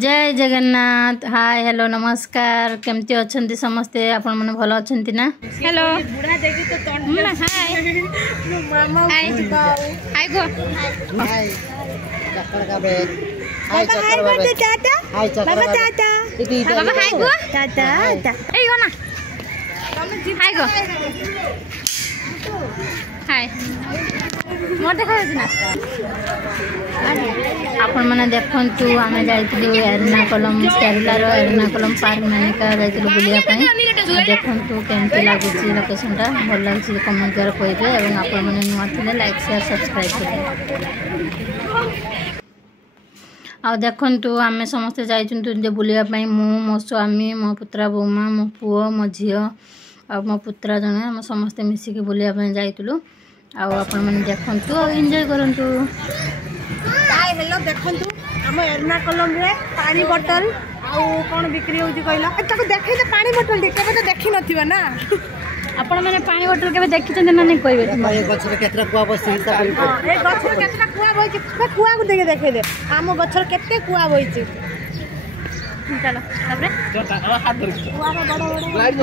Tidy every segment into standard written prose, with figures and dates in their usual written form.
जय Jagannath. Hi hello नमस्कार। केमती अच्छंती समस्ते? आपण माने भलो अच्छंती ना? हेलो बुढ़ा देखि तो तोंड हाय मामा हाय हाय गो हाय चक्कर का बेट हाय चक्कर का बेट टाटा हाय चक्कर बाबा टाटा बाबा हाय गो टाटा ए गो ना हाय गो हाय मोर देखा ना आपण मैंने देखु आम जाइलु एर्नाकुलम केरलार एर्नाकुलम पार्क मानिका जाइलु बुलिया देखु केमती लगुच लोकेशन भल लगे कमेंट द्वारा कहे और आपण मैंने नुआ थे लाइक शेयर सब्सक्राइब करें। आ देखु आम समस्ते जाइए बुलिया मो स्वामी मो पुत्रा बोमा मो पुओ मो झी आ मो पुत्रा जन आम समस्ते मिसिकी बुलिया जाइलु आपण मैंने देखु और एंजॉय करंतु। हाय हेलो देखंतु हम एर्नाकुलम रे पानी बोतल आउ कोन बिक्री होउची कहला ताको देखै त पानी बोतल केबे त देखि नथिबा ना आपण माने पानी बोतल केबे देखि चंद ना नै कहबे ए गछर केतरा कुआ बसि त ए गछर केतरा कुआ बइची कुआ को देखे देखै दे हम गछर केते कुआ बइची चलो तापरे हाथ धर कुआ बड़ लाइट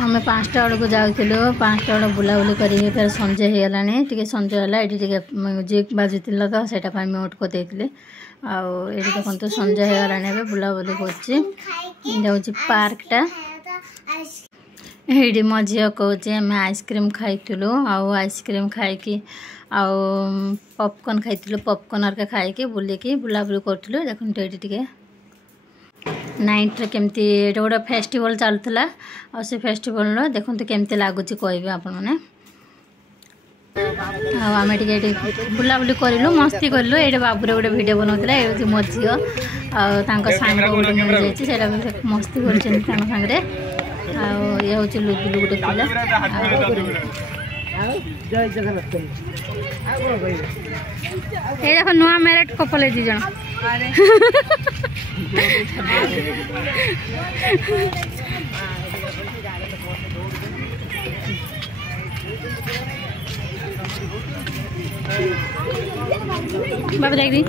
आम 5टा बेलू जाऊँ 5टा बेल बुलाबुली कर फिर संजे हो गलानी टी संजे है ये म्यूजिक बाजुला तो से म्यूट कर देते आए देखो संजे हो गलानी बुलाबुली कर पार्कटा ये मो झी कहे आम आइसक्रीम खाइलु आइसक्रीम खाई पॉपकॉर्न खाइलु पॉपकॉर्न हरका खाई बुलिकी बुलाबुली करूँ देखो ये नाइट रे केमती गोटे फेस्टिवल चलुला और से फेस्टिवल देखो केमती लगुच कहे आपण मैंने आम बुलाबुली करूँ मस्ती करूँ ये बाबूरे गोटे वीडियो बनाऊला ये मो झी और सांग गोटे मिल जाए मस्ती कर ये हूँ लुबुलु गोटे पिला ये देखो नुआ मैरिड कपल दी जन बाबा देख दी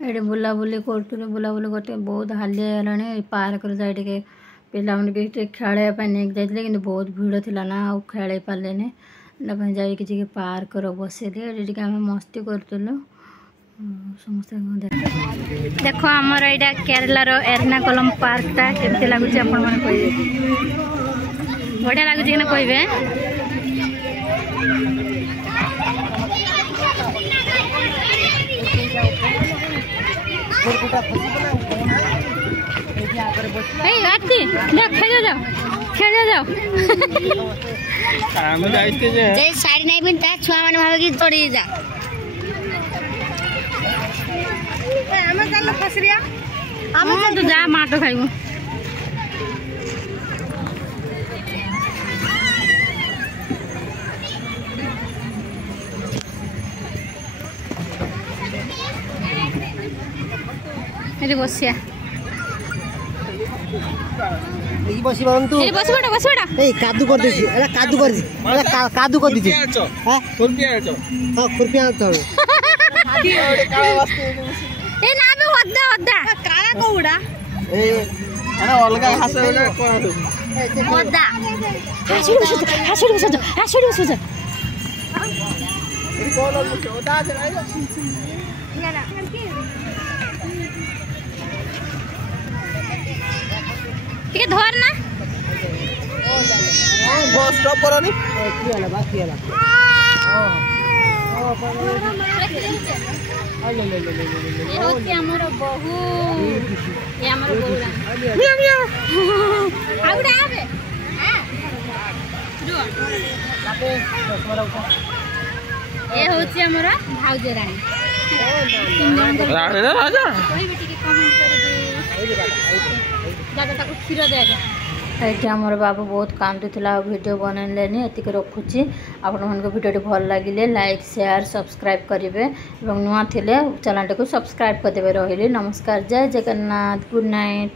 ये बुलाबुली करूँ बुलाबुली करते बहुत हालिया है पार्क जाए पिला खेलवाई नहीं जाते कि बहुत भिड़ थी ना आ खेल पारे जा पार्क बसले ये आम मस्ती करूँ समस्त देख आमर यहाँ केरलार एर्नाकुलम पार्कटा केमती लगुच कहे बढ़िया लगुच कि कहे साड़ी नहीं पिंता छुआ मैंने भाव कि तोड़ी जा तो जा माटो खाइबू ये बसिया এই বসি বান্তু এই বসবড়া বসবড়া এই কাদু করে দিছি এলা কাদু করে দিছি এলা কাদু করে দিছি হ্যাঁ খুরপিয়া আছো হ্যাঁ খুরপিয়া আছো কালা বস্তু এ না বে ওদা ওদা কালা কোউড়া এই আরে অলগা হাসে কোন ওদা হাসুড়ি বসো এই কোন ওদা আছে না না ठीक है धर ना बस स्टॉप करो नी की वाला बाकी वाला ये होती हमर बहू ये हमर बहू ए होची हमरा भाउज रानी रानी ना राजा कहबे टिके कमेंट कर दे दादा ताको खीर दे ये आमर बाबू बहुत काम देला वीडियो बनैलेनी एतिक रखुची आपण मन को वीडियो भल लगिले लाइक शेयर सब्सक्राइब करेंगे और नुआ थिले चैनल को सब्सक्राइब कर देबे। रहिले नमस्कार जय जगन्नाथ गुड नाइट।